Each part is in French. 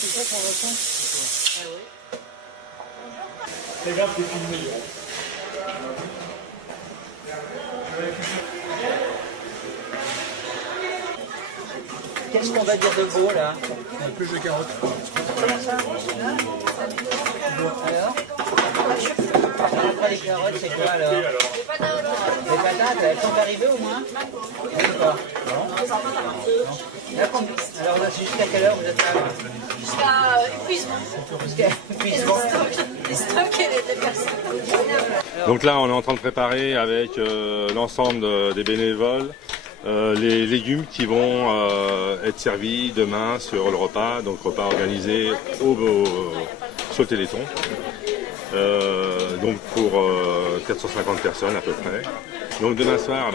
c'est ça pour l'instant. Ah oui. C'est grave, c'est filmé. Qu'est-ce qu'on va dire de beau là? Plus de carottes. Comment ça? Alors? Après les carottes, c'est quoi alors? Les patates, elles sont arrivées au moins? Je sais pas. Non? Alors là, c'est jusqu'à quelle heure vous êtes là? Jusqu'à épuisement. Jusqu'à épuisement. Les stocks et les personnes. Donc là, on est en train de préparer avec l'ensemble des bénévoles les légumes qui vont être servis demain sur le repas, donc repas organisé sur le Téléthon. Donc pour 450 personnes à peu près. Donc demain soir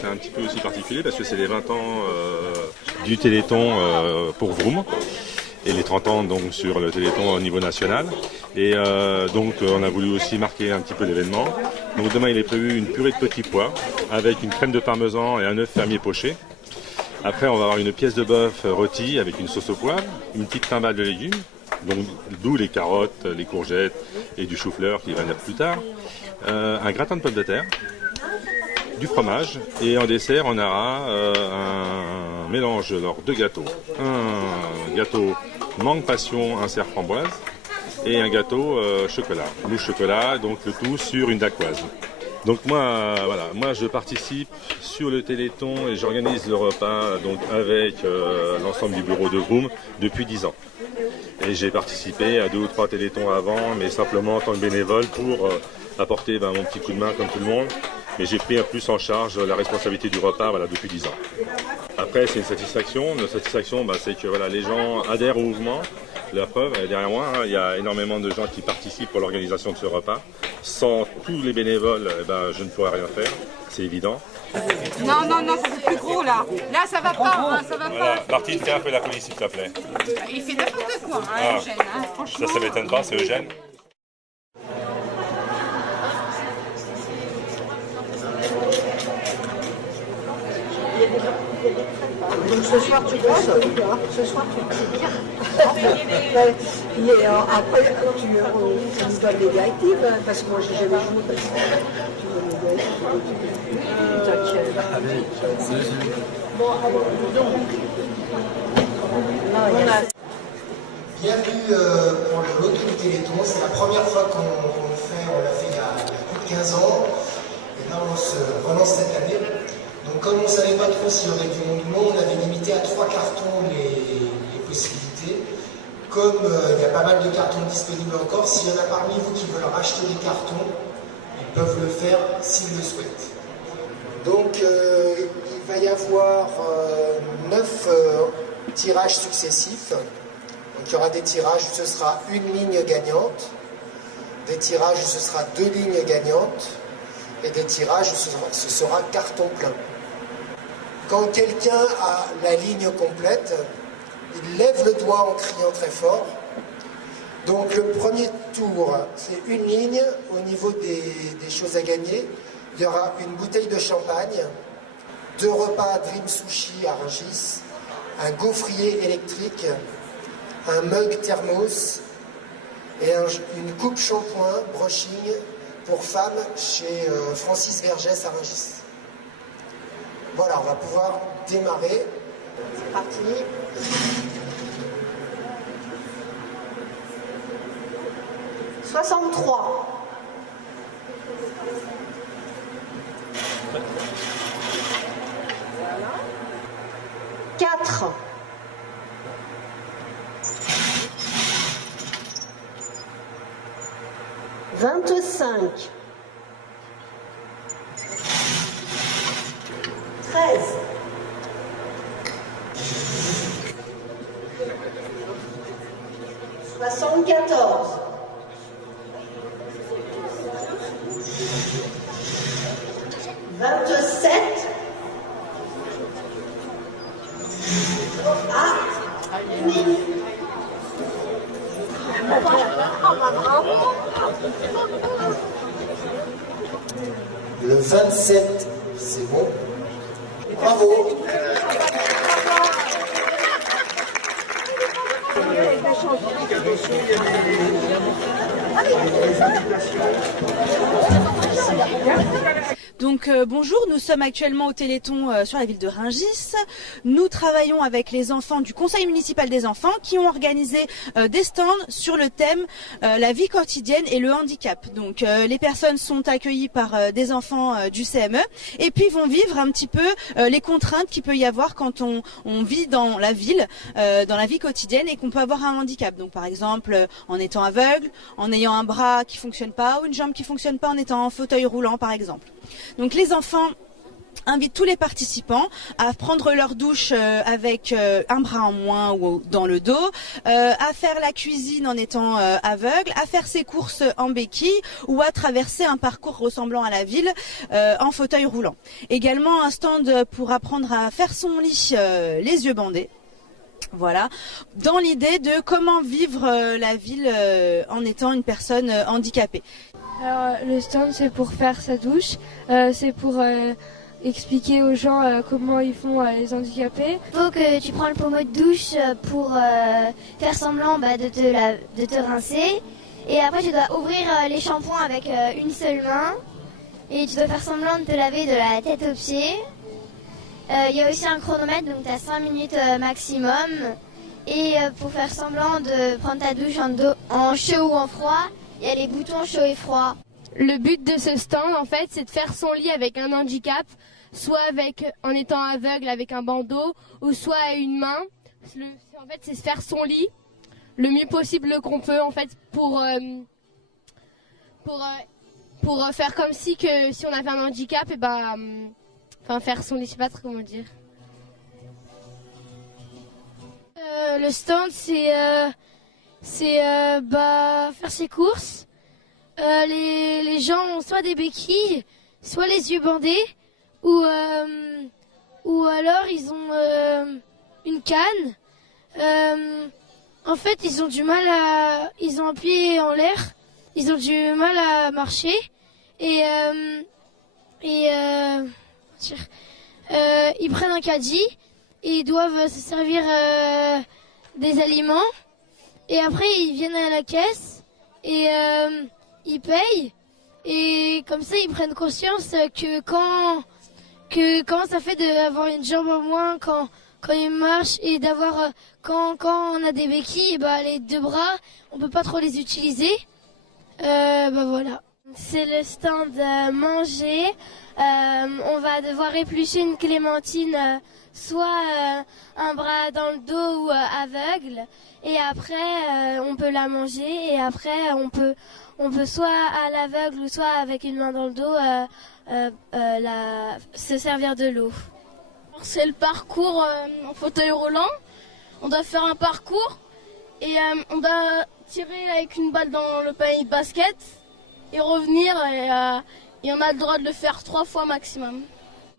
c'est un petit peu aussi particulier parce que c'est les 20 ans du Téléthon pour Vroom et les 30 ans donc sur le Téléthon au niveau national. Et donc on a voulu aussi marquer un petit peu l'événement. Donc demain il est prévu une purée de petits pois avec une crème de parmesan et un œuf fermier poché. Après on va avoir une pièce de bœuf rôti avec une sauce au poivre, une petite timbale de légumes, donc d'où les carottes, les courgettes et du chou-fleur qui va venir plus tard. Un gratin de pommes de terre, du fromage et en dessert on aura un mélange de gâteaux. Un gâteau mangue passion, un cerf framboise et un gâteau chocolat, mousse chocolat, donc le tout sur une dacquoise. Donc moi je participe sur le Téléthon et j'organise le repas donc avec l'ensemble du bureau de Vroom depuis 10 ans. Et j'ai participé à 2 ou 3 Téléthons avant, mais simplement en tant que bénévole pour apporter mon petit coup de main comme tout le monde. Mais j'ai pris plus en charge la responsabilité du repas depuis 10 ans. Après, c'est une satisfaction. Notre satisfaction, c'est que les gens adhèrent au mouvement. La preuve, derrière moi, il y a énormément de gens qui participent pour l'organisation de ce repas. Sans tous les bénévoles, je ne pourrais rien faire, c'est évident. Non, c'est plus gros là. Là, ça va pas, ça va pas. Martine, fais un peu la police, s'il te plaît. Il fait n'importe quoi, Eugène, franchement. Ça m'étonne pas, c'est Eugène. Donc ce soir tu bosses, ce soir tu bien. Et après tu nous donnes les directives, parce que moi j'ai jamais joué parce que tu donnes les directives. Bon, alors donc. Bienvenue pour le loto du Téléthon. C'est la première fois qu'on le fait. On l'a fait il y a plus de 15 ans. Et là, on se relance cette année. Donc, comme on ne savait pas trop s'il y aurait du monde ou non, on avait limité à 3 cartons les possibilités. Comme il y a pas mal de cartons disponibles encore, s'il y en a parmi vous qui veulent racheter des cartons, ils peuvent le faire s'ils le souhaitent. Donc, il va y avoir 9 tirages successifs. Donc il y aura des tirages où ce sera une ligne gagnante, des tirages où ce sera 2 lignes gagnantes, et des tirages où ce sera carton plein. Quand quelqu'un a la ligne complète, il lève le doigt en criant très fort. Donc le premier tour, c'est une ligne. Au niveau des choses à gagner, il y aura une bouteille de champagne, 2 repas Dream Sushi à Rungis, un gaufrier électrique, un mug thermos et une coupe shampoing brushing pour femmes chez Francis Vergès à Rungis. Voilà, on va pouvoir démarrer. C'est parti. « 63. 4. 25. 13. 74. 27. Ah, le 27, c'est bon. Bravo. Donc bonjour, nous sommes actuellement au Téléthon sur la ville de Rungis. Nous travaillons avec les enfants du conseil municipal des enfants qui ont organisé des stands sur le thème la vie quotidienne et le handicap. Donc les personnes sont accueillies par des enfants du CME et puis vont vivre un petit peu les contraintes qu'il peut y avoir quand on vit dans la ville, dans la vie quotidienne et qu'on peut avoir un handicap. Donc par exemple en étant aveugle, en ayant un bras qui fonctionne pas ou une jambe qui fonctionne pas, en étant en fauteuil roulant par exemple. Donc les enfants invitent tous les participants à prendre leur douche avec un bras en moins ou dans le dos, à faire la cuisine en étant aveugle, à faire ses courses en béquille ou à traverser un parcours ressemblant à la ville en fauteuil roulant. Également un stand pour apprendre à faire son lit les yeux bandés. Voilà, dans l'idée de comment vivre la ville en étant une personne handicapée. Alors, le stand, c'est pour faire sa douche, c'est pour expliquer aux gens comment ils font les handicapés. Il faut que tu prends le pommeau de douche pour faire semblant de te rincer. Et après, tu dois ouvrir les shampoings avec une seule main. Et tu dois faire semblant de te laver de la tête aux pieds. Il y a aussi un chronomètre, donc tu as 5 minutes maximum. Et pour faire semblant de prendre ta douche en chaud ou en froid, il y a les boutons chaud et froid. Le but de ce stand, en fait, c'est de faire son lit avec un handicap, soit en étant aveugle avec un bandeau, ou soit à une main. En fait, c'est faire son lit le mieux possible qu'on peut, en fait, pour faire comme si on avait un handicap, et faire son lit, je sais pas trop comment dire. Le stand, c'est faire ses courses. Les gens ont soit des béquilles, soit les yeux bandés, ou alors ils ont une canne. En fait, ils ont un pied en l'air, ils ont du mal à marcher et ils prennent un caddie et ils doivent se servir des aliments. Et après, ils viennent à la caisse et ils payent. Et comme ça, ils prennent conscience que comment ça fait d'avoir une jambe en moins quand ils marchent et d'avoir quand on a des béquilles, les deux bras, on peut pas trop les utiliser. Voilà. C'est le stand manger. On va devoir éplucher une clémentine, soit un bras dans le dos ou aveugle. Et après, on peut la manger. Et après, on peut soit à l'aveugle ou soit avec une main dans le dos se servir de l'eau. C'est le parcours en fauteuil roulant. On doit faire un parcours et on doit tirer avec une balle dans le panier de basket et revenir. Et on a le droit de le faire 3 fois maximum.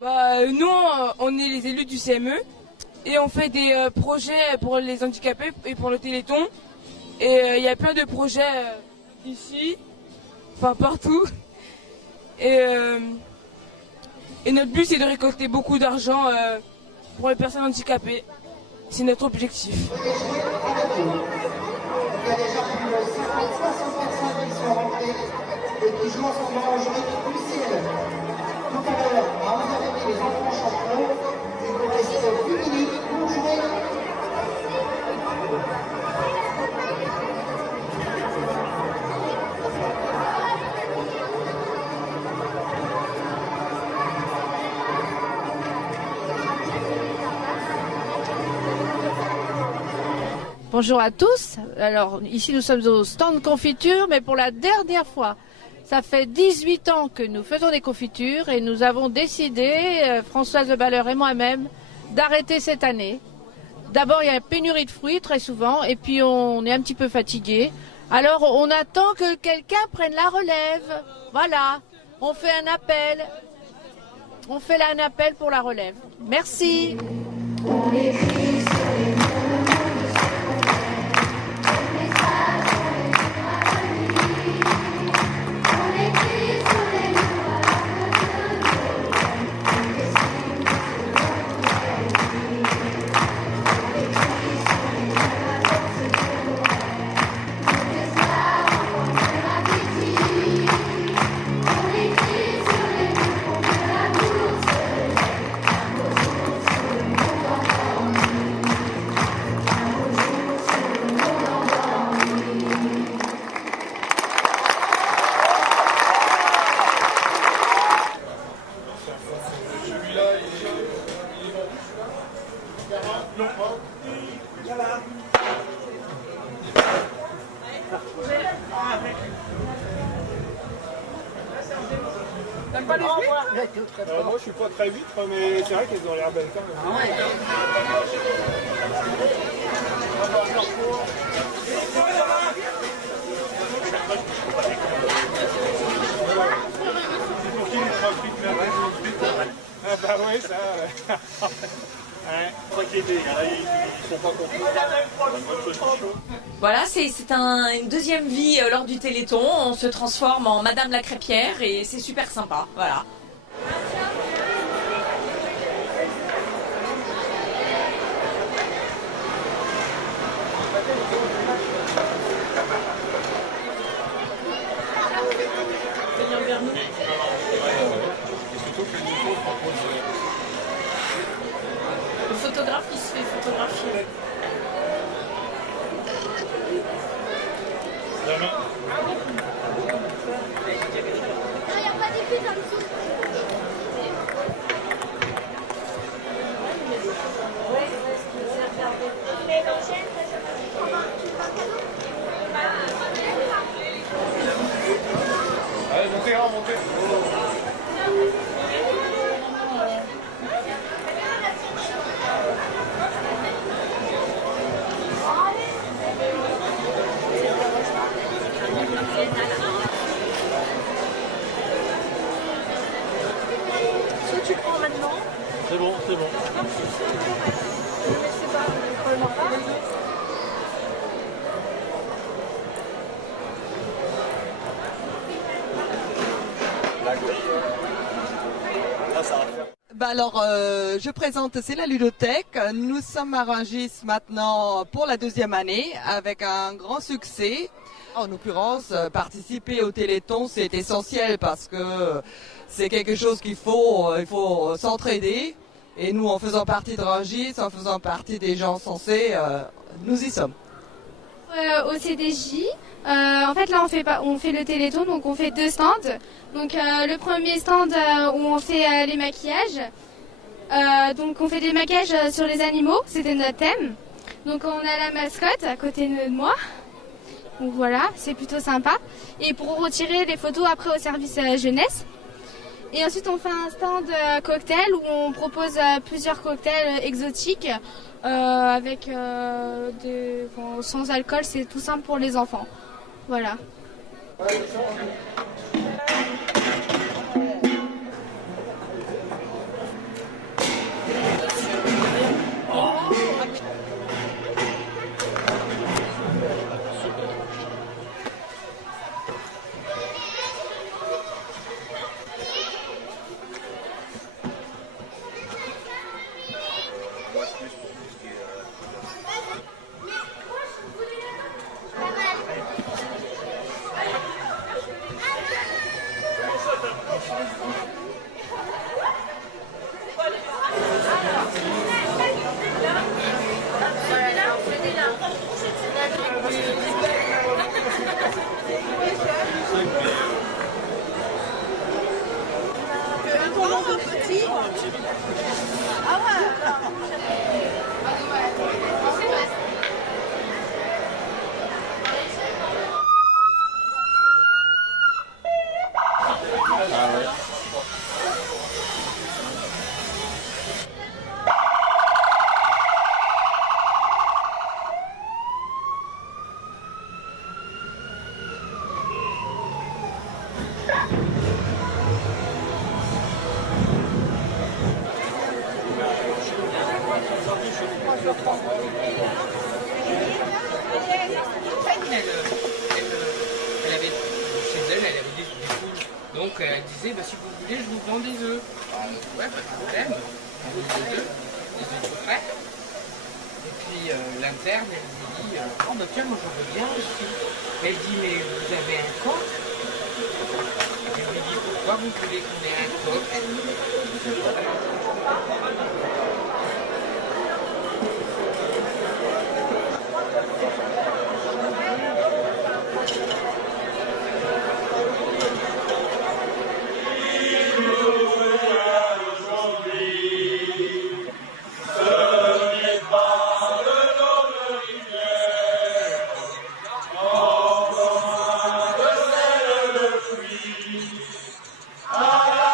Nous, on est les élus du CME et on fait des projets pour les handicapés et pour le Téléthon. Et il y a plein de projets ici, partout. Et notre but, c'est de récolter beaucoup d'argent pour les personnes handicapées. C'est notre objectif. Il y a déjà plus de 60 personnes qui sont rentrées et qui jouent en ce moment au jeu de Lucille. Tout à l'heure, à 11h30, les enfants chanteront. Il vous reste 8 minutes pour jouer. Bonjour à tous. Alors ici nous sommes au stand confiture, mais pour la dernière fois. Ça fait 18 ans que nous faisons des confitures et nous avons décidé, Françoise de Balleur et moi-même, d'arrêter cette année. D'abord il y a une pénurie de fruits très souvent et puis on est un petit peu fatigué. Alors on attend que quelqu'un prenne la relève. Voilà, on fait un appel. On fait là un appel pour la relève. Merci. T'aimes pas les huîtres? Moi je suis pas très huître, mais c'est vrai qu'elles ont l'air belles quand même. Ah ouais. Ah bah ouais, ça... Voilà, c'est une deuxième vie lors du Téléthon. On se transforme en Madame la Crêpière et c'est super sympa. Voilà. Le photographe, il se fait photographier. La main. Il n'y a pas d'écrit en dessous. Allez, montez, hein, montez. Soit tu prends maintenant. C'est bon, c'est bon. Mais c'est pas probablement pas. Bah alors, je présente, c'est la ludothèque. Nous sommes à Rungis maintenant pour la deuxième année avec un grand succès. En l'occurrence, participer au Téléthon, c'est essentiel parce que c'est quelque chose il faut s'entraider. Et nous, en faisant partie de Rungis, en faisant partie des gens censés, nous y sommes. Au CDJ, en fait là on fait le Téléthon, donc on fait 2 stands. Donc le premier stand où on fait les maquillages. Donc on fait des maquillages sur les animaux, c'était notre thème. Donc on a la mascotte à côté de moi. Donc voilà, c'est plutôt sympa. Et pour retirer les photos après au service jeunesse. Et ensuite on fait un stand cocktail où on propose plusieurs cocktails exotiques avec sans alcool, c'est tout simple pour les enfants. Voilà. Donc elle disait, bah, si vous voulez, je vous vends des œufs. Ouais, pas de problème. On veut des œufs tout frais. Et puis l'interne, elle lui dit, oh bah tiens, moi j'en veux bien aussi. Elle dit, mais vous avez un coq? Elle lui dit, pourquoi vous voulez qu'on ait un coq? Ah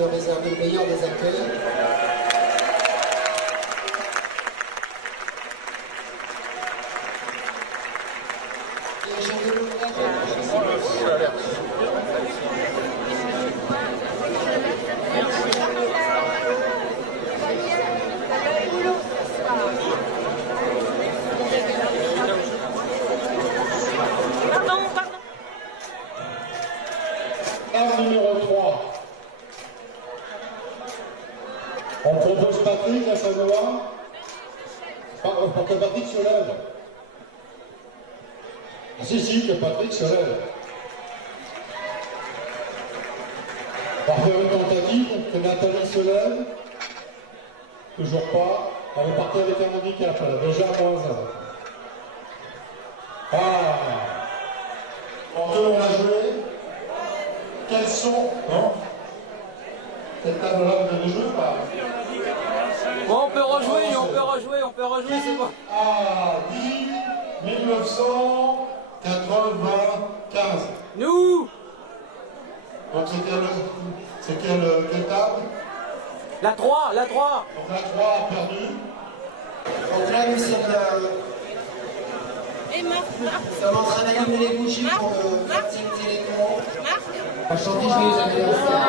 de réserver le meilleur des accueils. Numéro 3. On propose Patrick à Sanoa pour que Patrick se lève. Ah, si, que Patrick se lève. On va faire une tentative, que Nathalie se lève. Toujours pas. Elle est partie avec un handicap, elle a déjà -1. En deux, on a joué. Quels sont... Non? Cette table-là, vous avez joué ou pas? Bon, on peut rejouer, c'est bon. Ah, 10, 1995. Nous! Donc c'est quelle table? La 3, la 3. Donc la 3 a perdu. Donc là, nous sommes en train d'allumer les bougies pour le 20e Téléthon. On va chanter joyeux anniversaire.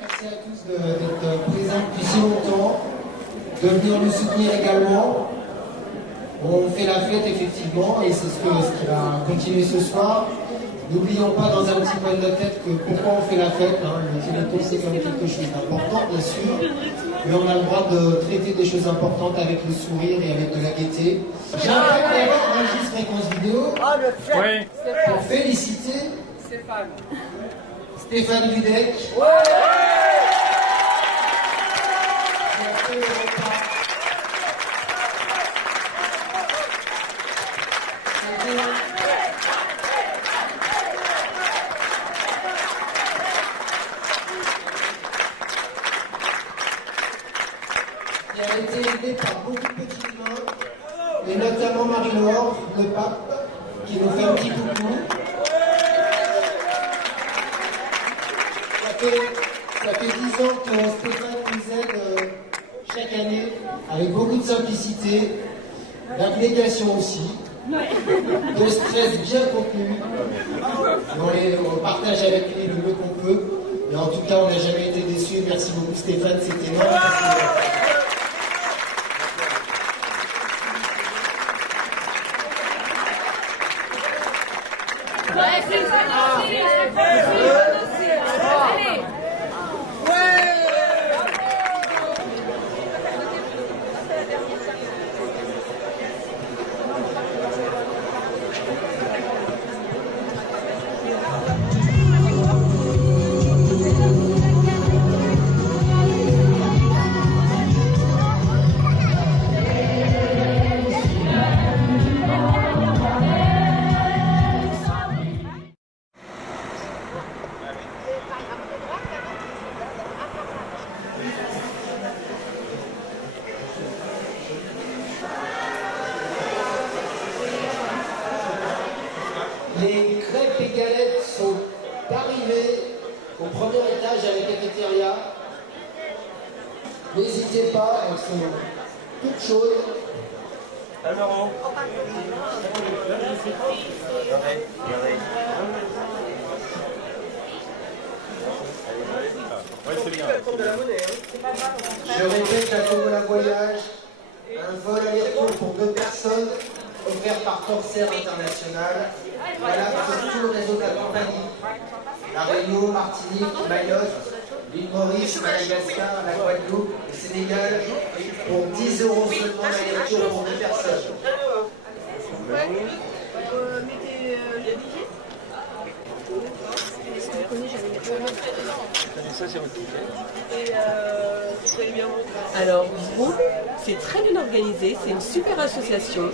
Merci à tous d'être présents depuis si longtemps, de venir nous soutenir également. On fait la fête effectivement et c'est ce qui va continuer ce soir. N'oublions pas dans un petit coin de notre tête que pourquoi on fait la fête. Le Téléthon c'est quand même quelque chose d'important bien sûr, mais on a le droit de traiter des choses importantes avec le sourire et avec de la gaieté. J'invite d'ailleurs Rungis Fréquence Vidéo pour féliciter Stéphane Dudek. Qui a été aidé par beaucoup de petites mains, et notamment Marie-Laure, le pape, qui nous fait un petit coucou. Ça fait 10 ans que Stéphane nous aide chaque année, avec beaucoup de simplicité, d'abnégation aussi, de stress bien contenu. On partage avec lui le mieux qu'on peut, mais en tout cas on n'a jamais été déçus. Merci beaucoup Stéphane, c'est énorme. Les crêpes et galettes sont arrivées au premier étage à la cafétéria. N'hésitez pas, elles sont toutes chaudes. Alors, je répète, la Tombola Voyage, un vol aller-retour pour 2 personnes, offert par Corsair International. Voilà, sur tout le réseau de la compagnie. La Réunion, Martinique, Mayotte, l'île Maurice, Madagascar, la Guadeloupe, le Sénégal, pour 10 € seulement l'aller-retour pour 2 personnes. Ça, c'est votre ticket. Alors, Vroom, c'est très bien organisé, c'est une super association,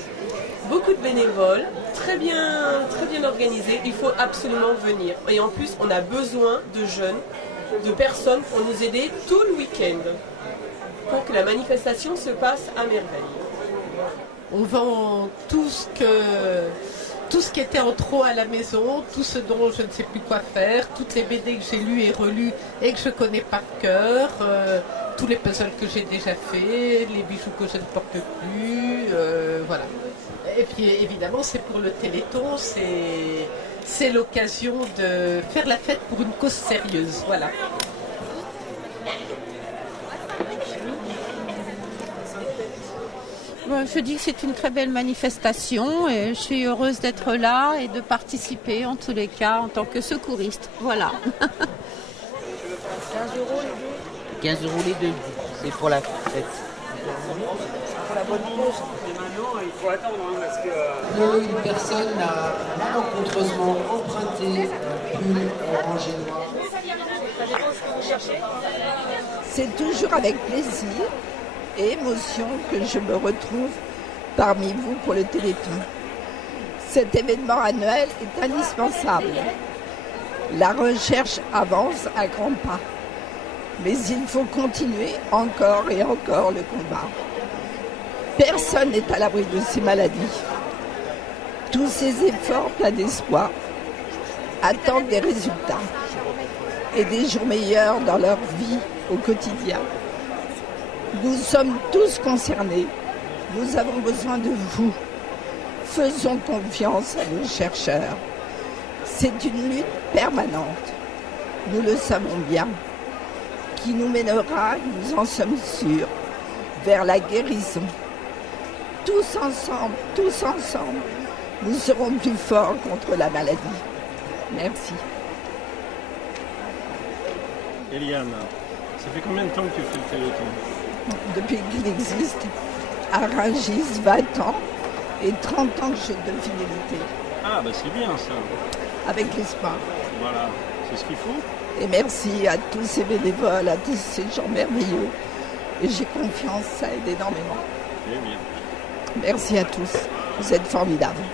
beaucoup de bénévoles, très bien organisé, il faut absolument venir. Et en plus, on a besoin de jeunes, de personnes pour nous aider tout le week-end, pour que la manifestation se passe à merveille. On vend tout ce qui était en trop à la maison, tout ce dont je ne sais plus quoi faire, toutes les BD que j'ai lues et relues et que je connais par cœur, tous les puzzles que j'ai déjà faits, les bijoux que je ne porte plus, voilà. Et puis évidemment c'est pour le Téléthon, c'est l'occasion de faire la fête pour une cause sérieuse, voilà. Je dis que c'est une très belle manifestation et je suis heureuse d'être là et de participer en tous les cas en tant que secouriste. Voilà. 15 € les deux, c'est pour la fête. Pour la bonne cause. Et maintenant, il faut attendre parce que... Une personne a malencontreusement emprunté un pull orange et noir. C'est toujours avec plaisir et émotion que je me retrouve parmi vous pour le Téléthon. Cet événement annuel est indispensable. La recherche avance à grands pas. Mais il faut continuer encore et encore le combat. Personne n'est à l'abri de ces maladies. Tous ces efforts pleins d'espoir attendent des résultats et des jours meilleurs dans leur vie au quotidien. Nous sommes tous concernés. Nous avons besoin de vous. Faisons confiance à nos chercheurs. C'est une lutte permanente. Nous le savons bien. Qui nous mènera, nous en sommes sûrs, vers la guérison. Tous ensemble, nous serons plus forts contre la maladie. Merci. Eliane, ça fait combien de temps que tu fais le Téléthon? Depuis qu'il existe, à Rungis, 20 ans et 30 ans de fidélité. Ah, bah c'est bien ça. Avec l'espoir. Voilà, c'est ce qu'il faut. Et merci à tous ces bénévoles, à tous ces gens merveilleux. Et j'ai confiance, ça aide énormément. Eh bien. Merci à tous, vous êtes formidables.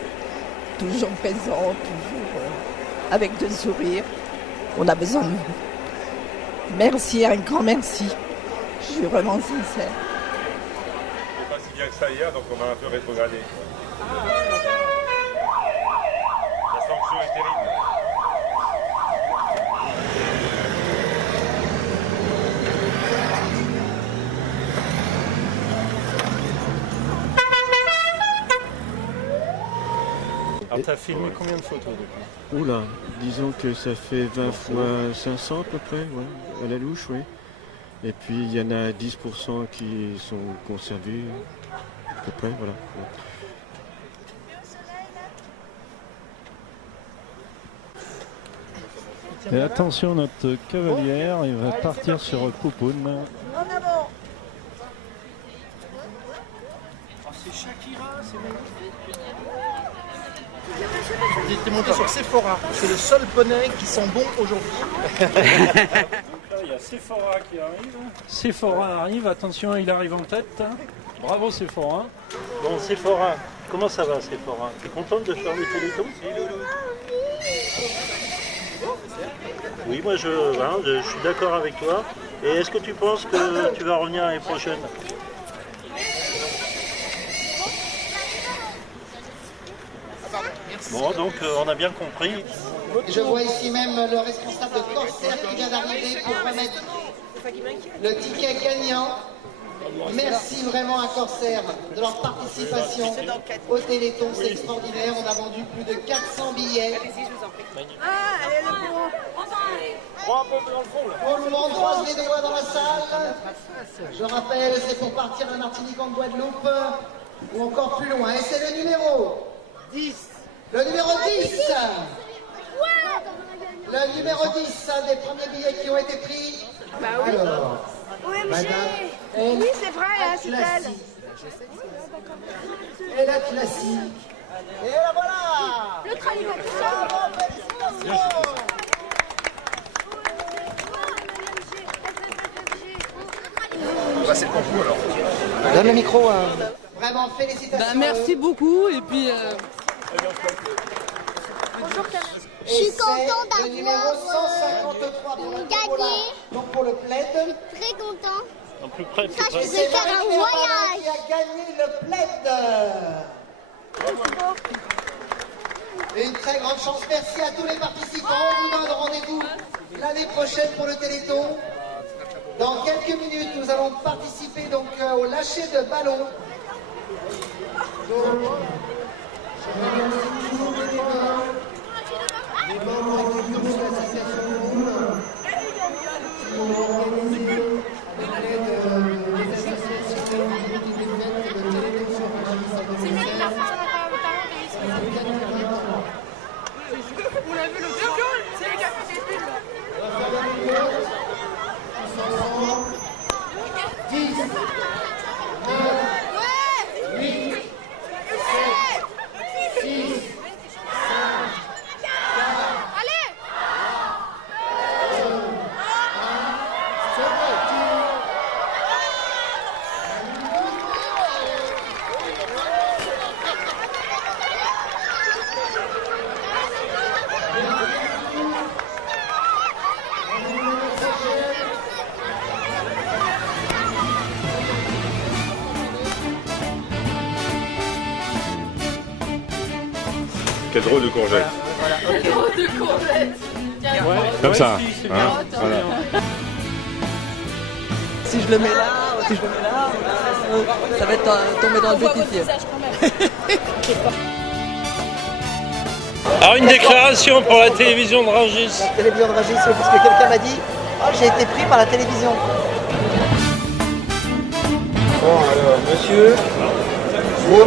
Toujours présents, toujours avec le sourire. On a besoin de vous. Merci, un grand merci. Je suis vraiment sincère. C'est pas si bien que ça hier, donc on a un peu rétrogradé. La sanction est terrible. Alors t'as filmé combien de photos depuis? Oula, disons que ça fait 20 fois 500 à peu près, ouais, à la louche, oui. Et puis il y en a 10% qui sont conservés, à peu près, voilà. Et attention, notre cavalière, il va partir sur Poupoune. En avant. C'est Shakira, c'est J'étais monté sur Sephora. C'est le seul poney qui sent bon aujourd'hui. Il y a Sephora qui arrive. Sephora arrive, attention, il arrive en tête. Bravo Sephora. Bon Sephora, comment ça va Sephora? Tu es contente de faire le Téléthon? Oui, moi je suis d'accord avec toi. Et est-ce que tu penses que tu vas revenir l'année prochaine? Bon, donc on a bien compris. Je vois ici même le responsable de Corsair qui vient d'arriver pour remettre le ticket gagnant. Merci vraiment à Corsair de leur participation au Téléthon, c'est extraordinaire. On a vendu plus de 400 billets. Ah, elle est le bon. Tout le monde croise les doigts dans la salle. Je rappelle, c'est pour partir de Martinique en Guadeloupe ou encore plus loin. Et c'est le numéro 10. Le numéro 10. Le numéro 10, un des premiers billets qui ont été pris. Bah oui. Alors, OMG. madame, Oui, c'est vrai, hein, c'est elle. Et la classique. Et la voilà. Le train, il va tout seul. C'est pour vous alors. Donne le micro. Vraiment, félicitations. Merci beaucoup et puis... Je suis content Le numéro 153 pour gagner. Donc pour le plaid. Je suis très content. Plus près, Ça, je vais faire un voyage. Qui a gagné le plaid. Une très grande chance. Merci à tous les participants. On vous donne rendez-vous l'année prochaine pour le Téléthon. Dans quelques minutes, nous allons participer donc au lâcher de ballon. Donc, je remercie tous les membres du groupe de l'association Boom qui ont organisé l'aide des associations qui étaient faites de Téléthon sur Rungis en 2016. On l'a vu le jour, c'est le café des pubs. On va faire la vidéo. Tous ensemble. 10, 9, 8, 7, 6, 5, 4, 2, 1, c'est parti. Quel drôle de courgette. Quel drôle de courgette. Comme ça. Hein, voilà. Si je le mets là, ça va être tombé dans le bêtisier. Alors une déclaration pour la télévision de Rungis. La télévision de Rungis, parce que quelqu'un m'a dit « Oh, j'ai été pris par la télévision ». Bon alors, monsieur, vous